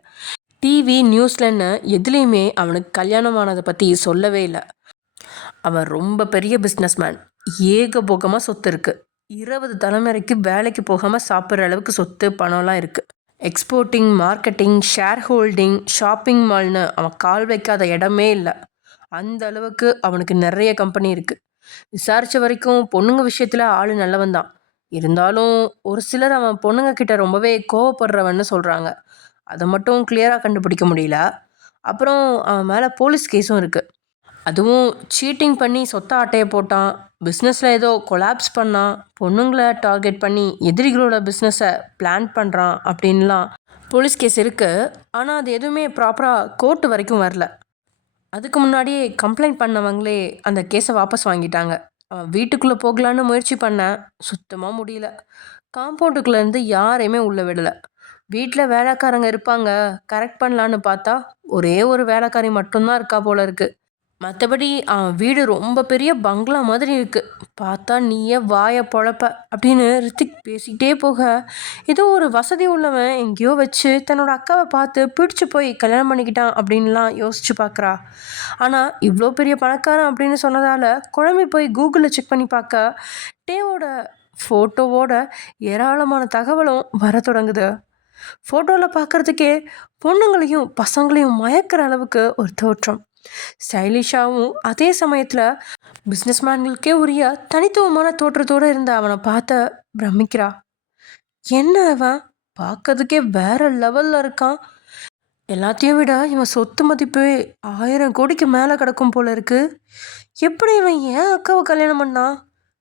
டிவி நியூஸ்லன்னு எதுலேயுமே அவனுக்கு கல்யாணமானதை பற்றி சொல்லவே இல்லை. அவன் ரொம்ப பெரிய பிஸ்னஸ்மேன், ஏகபோகமாக சொத்து இருக்குது. 20 தலைமுறைக்கு வேலைக்கு போகாமல் சாப்பிட்ற அளவுக்கு சொத்து பணம்லாம் இருக்குது. Exporting, marketing, share holding, shopping மால்னு அவன் கால் வைக்காத இடமே இல்லை. அந்த அளவுக்கு அவனுக்கு நிறைய கம்பெனி இருக்குது. விசாரித்த வரைக்கும் பொண்ணுங்க விஷயத்தில் ஆள் நல்லவன் தான். இருந்தாலும் ஒரு சிலர் அவன் பொண்ணுங்க கிட்ட ரொம்பவே கோவப்படுறவன்னு சொல்கிறாங்க. அதை மட்டும் கிளியராக கண்டுபிடிக்க முடியல. அப்புறம் அவன் மேலே போலீஸ் கேஸும் இருக்குது. அதுவும் சீட்டிங் பண்ணி சொத்தை ஆட்டையை போட்டான், பிஸ்னஸில் ஏதோ கொலாப்ஸ் பண்ணான், பொண்ணுங்களை டார்கெட் பண்ணி எதிரிகளோட பிஸ்னஸை பிளான் பண்ணுறான் அப்படின்லாம் போலீஸ் கேஸ் இருக்குது. ஆனால் அது எதுவுமே ப்ராப்பராக கோர்ட்டு வரைக்கும் வரல. அதுக்கு முன்னாடியே கம்ப்ளைண்ட் பண்ணவங்களே அந்த கேஸை வாபஸ் வாங்கிட்டாங்க. அவன் வீட்டுக்குள்ளே போகலான்னு முயற்சி பண்ணேன், சுத்தமாக முடியல. காம்பவுண்டுக்குள்ளேருந்து யாரையுமே உள்ளே விடலை. வீட்டில் வேலைக்காரங்க இருப்பாங்க, கரெக்ட் பண்ணலான்னு பார்த்தா ஒரே ஒரு வேலைக்காரி மட்டும்தான் இருக்கா போல இருக்குது. மற்றபடி அவன் வீடு ரொம்ப பெரிய பங்களா மாதிரி இருக்குது. பார்த்தா நீயே வாயை பொழப்ப அப்படின்னு ரித்திக் பேசிக்கிட்டே போக, ஏதோ ஒரு வசதி உள்ளவன் எங்கேயோ வச்சு தன்னோட அக்காவை பார்த்து பிடிச்சி போய் கல்யாணம் பண்ணிக்கிட்டான் அப்படின்லாம் யோசிச்சு பார்க்குறா. ஆனால் இவ்வளோ பெரிய பணக்காரன் அப்படின்னு சொன்னதால் குழம்பி போய் கூகுளில் செக் பண்ணி பார்க்க டேவோட ஃபோட்டோவோட ஏராளமான தகவலும் வர தொடங்குது. ஃபோட்டோவில் பார்க்குறதுக்கே பொண்ணுங்களையும் பசங்களையும் மயக்கிற அளவுக்கு ஒரு தோற்றம். ஸ்டைலிஷாகவும் அதே சமயத்தில் பிஸ்னஸ்மேன்களுக்கே உரிய தனித்துவமான தோற்றத்தோடு இருந்த அவனை பார்த்த பிரமிக்கிறா. என்ன அவன் பார்க்கறதுக்கே வேற லெவலில் இருக்கான். எல்லாத்தையும் விட இவன் சொத்து மதிப்பு 1000 கோடிக்கு மேலே கிடக்கும் போல இருக்கு. எப்படி இவன் ஏன் அக்காவை கல்யாணம் பண்ணான்?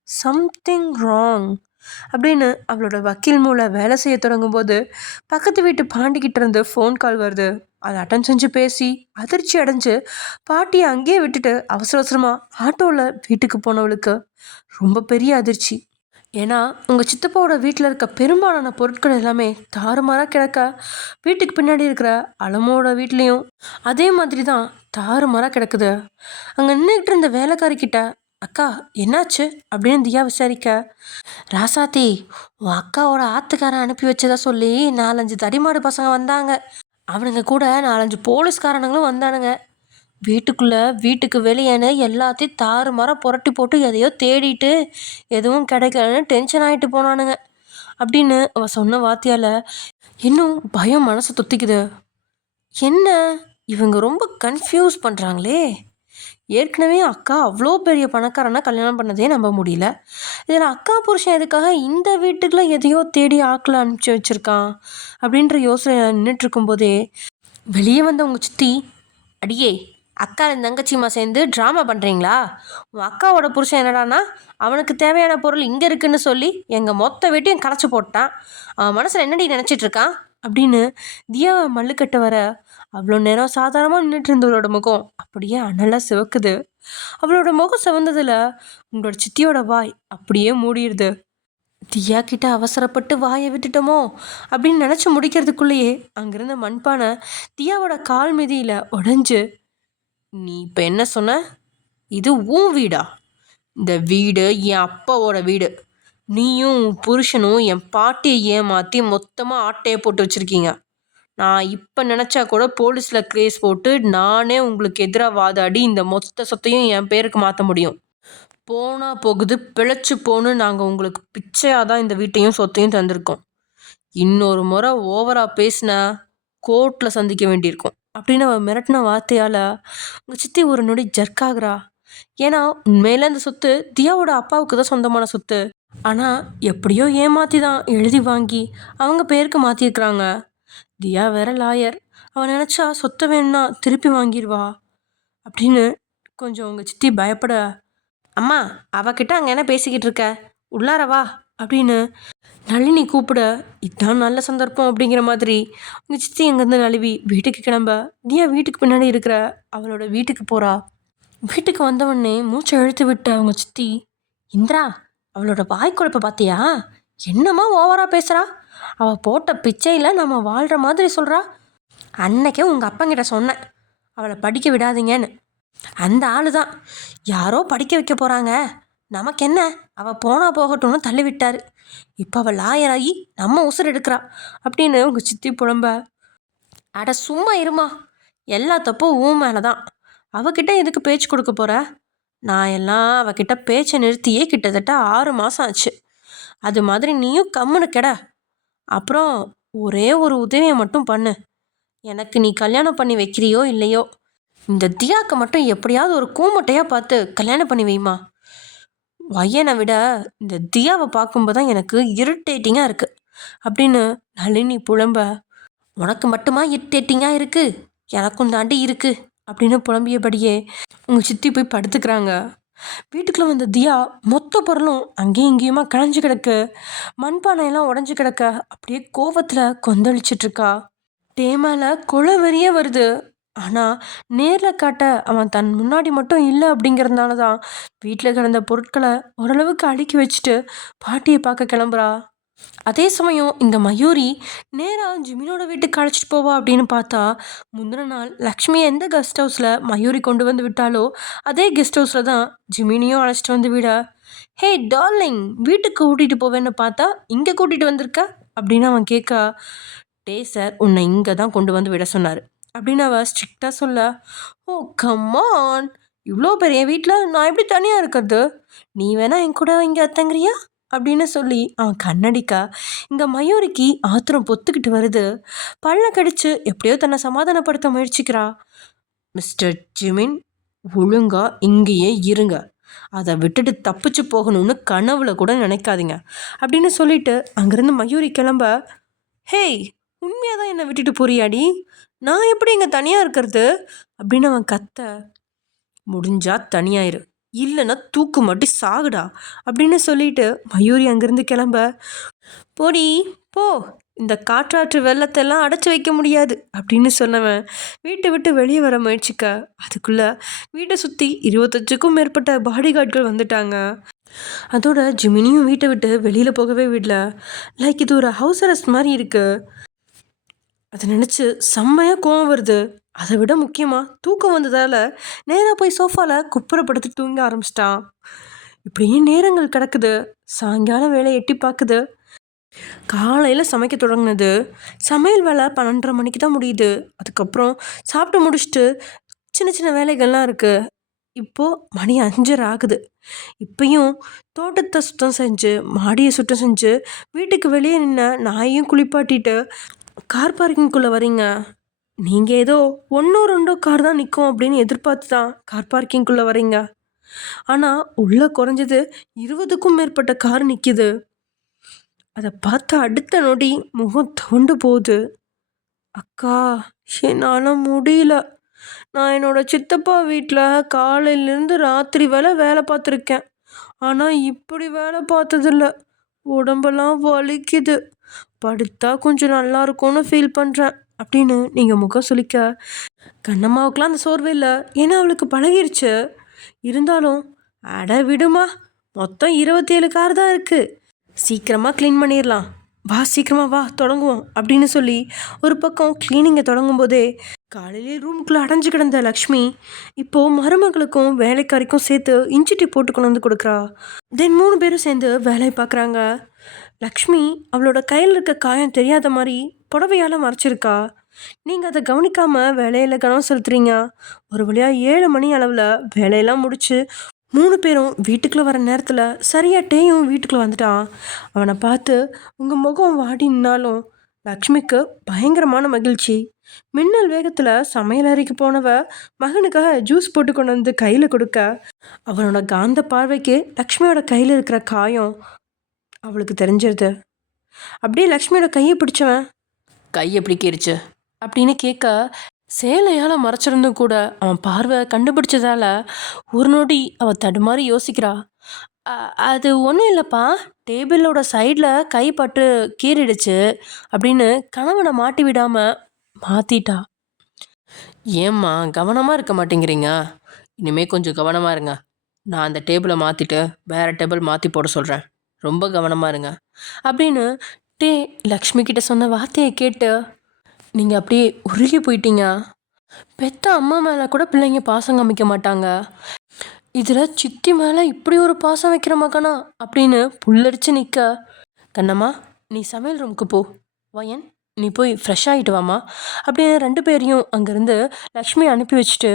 சம்திங் ராங் அப்படின்னு அவளோட வக்கீல் மூலம் வேலை செய்ய தொடங்கும்போது பக்கத்து வீட்டு பாண்டிக்கிட்ட இருந்து ஃபோன் கால் வருது. அதை அட்டன் செஞ்சு பேசி அதிர்ச்சி அடைஞ்சு பாட்டியை அங்கேயே விட்டுட்டு அவசர அவசரமாக ஆட்டோவில் வீட்டுக்கு போனவளுக்கு ரொம்ப பெரிய அதிர்ச்சி. ஏன்னா உங்கள் சித்தப்பாவோட வீட்டில் இருக்க பெரும்பாலான பொருட்கள் எல்லாமே தாறுமாறாக கிடக்க, வீட்டுக்கு பின்னாடி இருக்கிற அலமோட வீட்லேயும் அதே மாதிரி தான் தாறுமாறாக கிடக்குது. அங்கே நின்றுக்கிட்டு இருந்த வேலைக்காரிக்கிட்ட அக்கா என்னாச்சு அப்படின்னு தியா விசாரிக்க, ராசாத்தி உன் அக்காவோட ஆத்துக்காரன் அனுப்பி வச்சதா சொல்லி 4-5 தடிமாடு பசங்க வந்தாங்க. அவனுங்க கூட 4-5 போலீஸ்காரனுங்களும் வந்தானுங்க. வீட்டுக்கு வெளியேன்னு எல்லாத்தையும் தாறுமாற புரட்டி போட்டு எதையோ தேடிட்டு எதுவும் கிடைக்கலன்னு டென்ஷன் ஆகிட்டு போனானுங்க அப்படின்னு அவ சொன்ன வார்த்தையால் இன்னும் பயம் மனசை தொத்திக்குது. என்ன இவங்க ரொம்ப கன்ஃபியூஸ் பண்ணுறாங்களே. ஏற்கனவே அக்கா அவ்வளோ பெரிய பணக்காரனா கல்யாணம் பண்ணதே நம்ப முடியல. இதில் அக்கா புருஷன் எதுக்காக இந்த வீட்டுக்குள்ள எதையோ தேடி ஆக்கில் அனுப்பிச்சி வச்சுருக்கான் அப்படின்ற யோசனை நின்றுட்டு இருக்கும்போதே வெளியே வந்த உங்கள் சித்தி, அடியே அக்கா தங்கச்சிம்மா சேர்ந்து ட்ராமா பண்ணுறீங்களா? உன் அக்காவோட புருஷன் என்னடானா அவனுக்கு தேவையான பொருள் இங்கே இருக்குன்னு சொல்லி எங்கள் மொத்த வீட்டையும் களைச்சி போட்டான். அவன் மனசில் என்னடி நினச்சிட்ருக்கான் அப்படின்னு தியாவை மல்லுக்கட்ட வர அவ்வளோ நேரம் சாதாரணமாக நின்றுட்டு இருந்தவளோட முகம் அப்படியே அனலாக சிவக்குது. அவளோட முகம் சிவந்ததில் உங்களோட சித்தியோட வாய் அப்படியே மூடிடுது. தியா கிட்ட அவசரப்பட்டு வாயை விட்டுட்டோமோ அப்படின்னு நினச்சி முடிக்கிறதுக்குள்ளேயே அங்கிருந்த மண்பானை தியாவோட கால் மீதியில் உடஞ்சு, நீ இப்போ என்ன சொன்ன? இது உன் வீடா? இந்த வீடு என் அப்பாவோட வீடு. நீயும் புருஷனும் என் பாட்டியை ஏமாற்றி மொத்தமாக ஆட்டையை போட்டு வச்சுருக்கீங்க. நான் இப்போ நினச்சா கூட போலீஸில் கேஸ் போட்டு நானே உங்களுக்கு எதிராக வாதாடி இந்த மொத்த சொத்தையும் என் பேருக்கு மாற்ற முடியும். போனால் போகுது, பிழைச்சி போன்னு நாங்கள் உங்களுக்கு பிச்சையாக தான் இந்த வீட்டையும் சொத்தையும் தந்திருக்கோம். இன்னொரு முறை ஓவராக பேசினா கோர்ட்டில் சந்திக்க வேண்டியிருக்கும் அப்படின்னு அவள் மிரட்டின வார்த்தையால் உங்கள் சித்தி ஒரு நொடி ஜர்க்காகிறா. ஏன்னா உண்மையில அந்த சொத்து தியாவோட அப்பாவுக்கு தான் சொந்தமான சொத்து. ஆனால் எப்படியோ ஏமாற்றி தான் எழுதி வாங்கி அவங்க பேருக்கு மாற்றிருக்கிறாங்க. தியா வேற லாயர். அவன் நினச்சா சொத்தை வேணும்னா திருப்பி வாங்கிடுவா அப்படின்னு கொஞ்சம் உங்கள் சித்தி பயப்பட, அம்மா அவகிட்ட அங்கே என்ன பேசிக்கிட்டு இருக்க, உள்ளாரவா அப்படின்னு நளினி கூப்பிட, இதுதான் நல்ல சந்தர்ப்பம் அப்படிங்கிற மாதிரி உங்கள் சித்தி அங்கேருந்து நழுவி வீட்டுக்கு கிளம்ப தியா வீட்டுக்கு பின்னாடி இருக்கிற அவளோட வீட்டுக்கு போகிறா. வீட்டுக்கு வந்தவொடனே மூச்சை இழுத்து விட்ட அவங்க சித்தி, இந்திரா அவளோட வாய்க்குழப்ப பார்த்தியா? என்னம்மா ஓவராக பேசுகிறா? அவள் போட்ட பிச்சையில் நம்ம வாழ்கிற மாதிரி சொல்கிறா. அன்னைக்கே உங்கள் அப்பங்கிட்ட சொன்னேன் அவளை படிக்க விடாதீங்கன்னு. அந்த ஆள் தான் யாரோ படிக்க வைக்க போகிறாங்க, நமக்கு என்ன, அவள் போனால் போகட்டும்னு தள்ளி விட்டார். இப்போ அவள் லாயராகி நம்ம உசுர் எடுக்கிறா அப்படின்னு உங்கள் சித்தி புலம்ப, அட சும்மா இருமா, எல்லா தப்பும் ஊன் மேலே தான். அவகிட்ட எதுக்கு பேச்சு கொடுக்க போகிற? நான் எல்லாம் அவகிட்ட பேச்சை நிறுத்தியே கிட்டத்தட்ட 6 மாதம் ஆச்சு. அது மாதிரி நீயும் கம்முன்னு கெட. அப்புறம் ஒரே ஒரு உதவியை மட்டும் பண்ணு. எனக்கு நீ கல்யாணம் பண்ணி வைக்கிறியோ இல்லையோ, இந்த தியாக்கு மட்டும் எப்படியாவது ஒரு கூமட்டையாக பார்த்து கல்யாணம் பண்ணி வைமா. பையனை விட இந்த தியாவை பார்க்கும்போது தான் எனக்கு இரிட்டேட்டிங்காக இருக்குது அப்படின்னு நளினி புலம்ப, உனக்கு மட்டுமா இரிட்டேட்டிங்காக இருக்குது, எனக்கும் தாண்டி இருக்குது அப்படின்னு புலம்பியபடியே உங்கள் சித்தி போய் படுத்துக்கிறாங்க. வீட்டுக்குள்ளே வந்த தியா மொத்த பொருளும் அங்கேயும் இங்கேயுமா களைஞ்சு கிடக்கு. மண்பானையெல்லாம் உடஞ்சி கிடக்க அப்படியே கோவத்தில் கொந்தளிச்சிட்ருக்கா. டேமால கொலை வெறியே வருது. ஆனால் நேரில் காட்ட அவன் தன் முன்னாடி மட்டும் இல்லை அப்படிங்கிறதுனால தான் வீட்டில் கிடந்த பொருட்களை ஓரளவுக்கு அடுக்கி வச்சுட்டு பாட்டியை பார்க்க கிளம்புறா. அதே சமயம் இங்கே மயூரி நேராக ஜிமினோட வீட்டுக்கு அழைச்சிட்டு போவா அப்படின்னு பார்த்தா, முந்தின நாள் லக்ஷ்மி எந்த கெஸ்ட் ஹவுஸில் மயூரி கொண்டு வந்து விட்டாலோ அதே கெஸ்ட் ஹவுஸில் தான் ஜிமினியும் அழைச்சிட்டு வந்து விட, ஹே டார்லிங் வீட்டுக்கு கூட்டிகிட்டு போவேன்னு பார்த்தா இங்கே கூட்டிகிட்டு வந்திருக்க அப்படின்னு அவன் கேட்க, டே சார் உன்னை இங்கே தான் கொண்டு வந்து விட சொன்னார் அப்படின்னு அவள் ஸ்ட்ரிக்டாக சொல்ல, ஓ கம்மான், இவ்வளோ பெரிய வீட்டில் நான் எப்படி தனியாக இருக்கிறது, நீ வேணா என் கூட இங்கே அத்தங்கிறியா அப்படின்னு சொல்லி அவன் கண்ணடிக்கா. இங்கே மயூரிக்கு ஆத்திரம் பொத்துக்கிட்டு வருது. பல்ல கடிச்சு எப்படியோ தன்னை சமாதானப்படுத்த முயற்சிக்கிறா. மிஸ்டர் ஜிமின், ஒழுங்கா இங்கேயே இருங்க, அதை விட்டுட்டு தப்பிச்சு போகணும்னு கனவுல கூட நினைக்காதீங்க அப்படின்னு சொல்லிட்டு அங்கேருந்து மயூரி கிளம்ப, ஹேய் உண்மையாக தான் என்னை விட்டுட்டு போறியாடி, நான் எப்படி இங்கே தனியாக இருக்கிறது அப்படின்னு அவன் கத்த, முடிஞ்சா தனியாயிரு, இல்லைன்னா தூக்கு மாட்டி சாகுடா அப்படின்னு சொல்லிட்டு மயூரி அங்கேருந்து கிளம்ப, போடி போ, இந்த காற்றாற்று வெள்ளத்தெல்லாம் அடைச்சி வைக்க முடியாது அப்படின்னு சொன்னவன் வீட்டை விட்டு வெளியே வர முயற்சிக்க அதுக்குள்ளே வீட்டை சுற்றி 25க்கும் மேற்பட்ட பாடி கார்டுகள் வந்துட்டாங்க. அதோட ஜிமினியும் வீட்டை விட்டு வெளியில் போகவே விடல. லைக் இது ஒரு ஹவுஸ் அரெஸ்ட் மாதிரி இருக்குது. அதை நினச்சி செம்மையாக கோவம் வருது. அதை விட முக்கியமாக தூக்கம் வந்ததால் நேராக போய் சோஃபாவில் குப்புறப்படுத்தி தூங்க ஆரம்பிச்சிட்டான். இப்படியே நேரங்கள் கிடக்குது. சாயங்காலம் வேலை எட்டி பார்க்குது. காலையில் சமைக்க தொடங்கினது. சமையல் வேலை 12:30 மணிக்கு தான் முடியுது. அதுக்கப்புறம் சாப்பிட்டு முடிச்சுட்டு சின்ன சின்ன வேலைகள்லாம் இருக்குது. இப்போது மணி 5:30 ஆகுது. இப்பயும் தோட்டத்தை சுத்தம் செஞ்சு, மாடியை சுத்தம் செஞ்சு, வீட்டுக்கு வெளியே நின்று நாயையும் குளிப்பாட்டிட்டு கார் பார்க்கிங்குள்ளே வரீங்க. நீங்கள் ஏதோ 1-2 கார் தான் நிற்கும் அப்படின்னு எதிர்பார்த்து தான் கார் பார்க்கிங்குள்ளே வரீங்க. ஆனால் உள்ளே குறைஞ்சது 20க்கும் மேற்பட்ட கார் நிற்கிது. அதை பார்த்து அடுத்த நொடி முகம் துவண்டு போகுது. அக்கா, என்னால் முடியல. நான் என்னோட சித்தப்பா வீட்டில் காலையிலேருந்து ராத்திரி வேலை பார்த்துருக்கேன். ஆனால் இப்படி வேலை பார்த்ததில்ல. உடம்பெல்லாம் வலிக்குது. படுத்தா கொஞ்சம் நல்லா இருக்கும்னு ஃபீல் பண்ணுறேன் அப்படின்னு நீங்கள் முகம் சுளிக்க, கண்ணம்மாவுக்கெலாம் அந்த சோர்வே இல்லை. ஏன்னா அவளுக்கு பழகிருச்சு. இருந்தாலும், அட விடுமா, மொத்தம் 27 கார் தான் இருக்குது, சீக்கிரமாக க்ளீன் பண்ணிடலாம், வா சீக்கிரமாக வா தொடங்குவோம் அப்படின்னு சொல்லி ஒரு பக்கம் க்ளீனிங்கை தொடங்கும் போதே காலையிலே ரூமுக்குள்ளே அடைஞ்சு கிடந்த லக்ஷ்மி இப்போது மருமகளுக்கும் வேலைக்காரிக்கும் சேர்த்து இஞ்சி டீ போட்டு கொண்டு வந்து கொடுக்குறா. தென் 3 பேரும் சேர்ந்து வேலையை பார்க்குறாங்க. லக்ஷ்மி அவளோட கையில் இருக்க காயம் தெரியாத மாதிரி புடவையால் மறைச்சிருக்கா. நீங்கள் அதை கவனிக்காமல் வேலையில் கவனம் செலுத்துறீங்க. ஒரு வழியாக 7 மணி அளவில் வேலையெல்லாம் முடிச்சு 3 பேரும் வீட்டுக்குள்ளே வர நேரத்தில் சரியாக டேயும் வீட்டுக்குள்ளே வந்துட்டான். அவனை பார்த்து உங்கள் முகம் வாடி நின்னாலும் லக்ஷ்மிக்கு பயங்கரமான மகிழ்ச்சி. மின்னல் வேகத்தில் சமையல் அறைக்கு போனவ மகனுக்காக ஜூஸ் போட்டு கொண்டு வந்து கையில் கொடுக்க, அவனோட காந்த பார்வைக்கு லக்ஷ்மியோட கையில் இருக்கிற காயம் அவளுக்கு தெரிஞ்சிருது. அப்படியே லக்ஷ்மியோட கையை பிடிச்சவன் கை எப்படி கேரிச்சு அப்படின்னு கேட்க, சேலையால் மறைச்சிருந்தும் கூட அவன் பார்வை கண்டுபிடிச்சதால ஒரு நொடி அவள் தடுமாறி யோசிக்கிறா. அது ஒன்றும் இல்லைப்பா, டேபிளோட சைடில் கை பட்டு கீறிடுச்சு அப்படின்னு கணவனை மாட்டி விடாமல் மாற்றிட்டா. ஏம்மா கவனமாக இருக்க மாட்டேங்கிறீங்க? இனிமேல் கொஞ்சம் கவனமாக இருங்க. நான் அந்த டேபிளை மாற்றிட்டு வேறு டேபிள் மாற்றி போட சொல்கிறேன். ரொம்ப கவனமாக இருங்க அப்படின்னு லக்ஷ்மி கிட்ட சொன்ன வார்த்தையை கேட்டு நீங்கள் அப்படியே உருகி போயிட்டீங்க. பெத்த அம்மா மேலே கூட பிள்ளைங்க பாசம் காமிக்க மாட்டாங்க. இதில் சித்தி மேலே இப்படி ஒரு பாசம் வைக்கிற மகனா அப்படின்னு புல்லரிச்சு நிற்க, கண்ணம்மா நீ சமையல் ரூமுக்கு போ, வயன் நீ போய் ஃப்ரெஷ் ஆகிட்டு வாமா அப்படின்னு 2 பேரையும் அங்கேருந்து லக்ஷ்மி அனுப்பி வச்சுட்டு,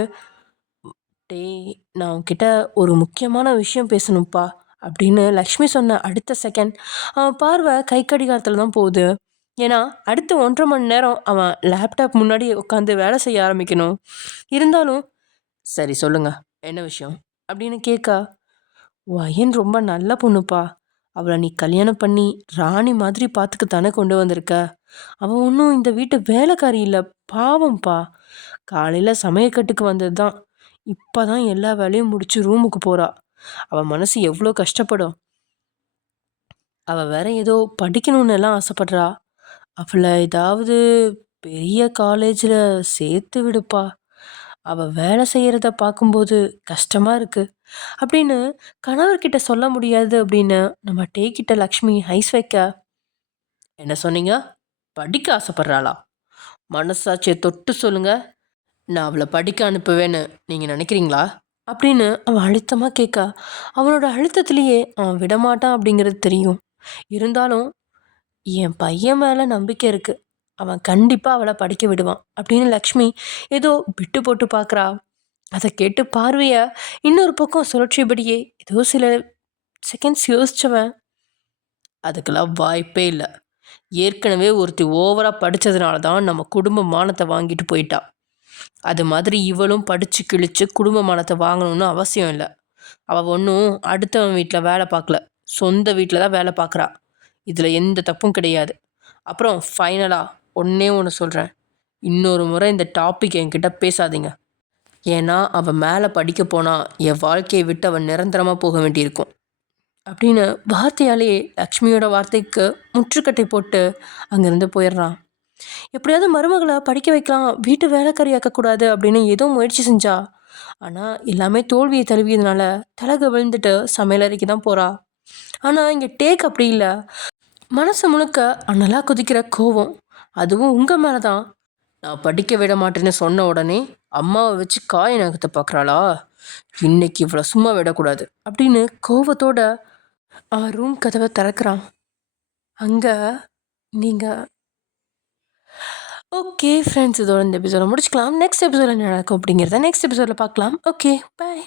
நான் உன்கிட்ட ஒரு முக்கியமான விஷயம் பேசணும்ப்பா அப்படின்னு லக்ஷ்மி சொன்ன அடுத்த செகண்ட் அவன் பார்வை கை கடிகாரத்தில் தான் போகுது. ஏன்னா அடுத்த 1.5 மணி நேரம் அவன் லேப்டாப் முன்னாடி உட்காந்து வேலை செய்ய ஆரம்பிக்கணும். இருந்தாலும் சரி சொல்லுங்க என்ன விஷயம் அப்படின்னு கேட்க, வயன் ரொம்ப நல்ல பொண்ணுப்பா, அவளை நீ கல்யாணம் பண்ணி ராணி மாதிரி பார்த்துக்கு தானே கொண்டு வந்திருக்க. அவன் ஒன்றும் இந்த வீட்டு வேலைக்காரி இல்லை, பாவம்ப்பா. காலையில் சமையக்கட்டுக்கு வந்தது தான், இப்போ தான் எல்லா வேலையும் முடிச்சு ரூமுக்கு போகிறா. அவள் மனசு எவ்வளோ கஷ்டப்படும். அவள் வேற ஏதோ படிக்கணும்னு எல்லாம் ஆசைப்படுறா. அவளை ஏதாவது பெரிய காலேஜில் சேர்த்து விடுப்பா. அவள் வேலை செய்கிறத பார்க்கும்போது கஷ்டமாக இருக்குது அப்படின்னு கணவர்கிட்ட சொல்ல முடியாது அப்படின்னு நம்ம கிட்ட லக்ஷ்மி ஐஸ் வைக்க, என்ன சொன்னீங்க? படிக்க ஆசைப்படுறாளா? மனசாட்சியை தொட்டு சொல்லுங்க, நான் அவளை படிக்க அனுப்புவேன்னு நீங்கள் நினைக்கிறீங்களா அப்படின்னு அவன் அழுத்தமாக கேட்க, அவனோட அழுத்தத்திலேயே அவன் விடமாட்டான் அப்படிங்கிறது தெரியும். இருந்தாலும் என் பையன் மேலே நம்பிக்கை இருக்குது, அவன் கண்டிப்பாக அவளை படிக்க விடுவான் அப்படின்னு லக்ஷ்மி ஏதோ விட்டு போட்டு பார்க்குறா. அதை கேட்டு பார்வையை இன்னொரு பக்கம் சுழற்சியபடியே ஏதோ சில செகண்ட்ஸ் யோசிச்சவன், அதுக்கெல்லாம் வாய்ப்பே இல்லை. ஏற்கனவே ஒருத்தி ஓவராக படித்ததுனால தான் நம்ம குடும்ப மானத்தை வாங்கிட்டு போயிட்டா. அது மாதிரி இவளும் படித்து கிழித்து குடும்ப மானத்தை வாங்கணும்னு அவசியம் இல்லை. அவள் ஒன்றும் அடுத்தவன் வீட்டில் வேலை பார்க்கல, சொந்த வீட்டில் தான் வேலை பார்க்குறா. இதில் எந்த தப்பும் கிடையாது. அப்புறம் ஃபைனலாக ஒன்று சொல்கிறேன், இன்னொரு முறை இந்த டாபிக் என்கிட்ட பேசாதீங்க. ஏன்னா அவள் மேலே படிக்க போனால் என் வாழ்க்கையை விட்டு அவன் நிரந்தரமாக போக வேண்டியிருக்கும் அப்படின்னு வார்த்தையாலேயே லக்ஷ்மியோட வார்த்தைக்கு முற்றுக்கட்டை போட்டு அங்கேருந்து போயிடுறான். எப்படியாவது மருமகளை படிக்க வைக்கலாம், வீட்டு வேலைக்காரி ஆக்கக்கூடாது அப்படின்னு ஏதோ முயற்சி செஞ்சா. ஆனால் எல்லாமே தோல்வியை தழுவியதுனால தலகை விழுந்துட்டு சமையலறைக்கு தான் போகிறா. ஆனால் இங்கே அப்படி இல்லை. மனசு முழுக்க அனலாக கொதிக்கிற கோவம், அதுவும் உங்கள் மேலே தான். நான் படிக்க விட மாட்டேன்னு சொன்ன உடனே அம்மாவை வச்சு காய நகத்தை பார்க்குறாளா, இன்னைக்கு இவ்வளோ சும்மா விடக்கூடாது அப்படின்னு கோவத்தோட அவன் ரூம் கதவை திறக்கிறான். அங்கே நீங்கள் ஓகே ஃப்ரெண்ட்ஸ், இதோட இந்த எபிசோட முடிச்சுக்கலாம். நெக்ஸ்ட் எபிசோட என்ன நடக்கும் அப்படிங்கிறத நெக்ஸ்ட் எபிசோடில் பார்க்கலாம். Okay, by.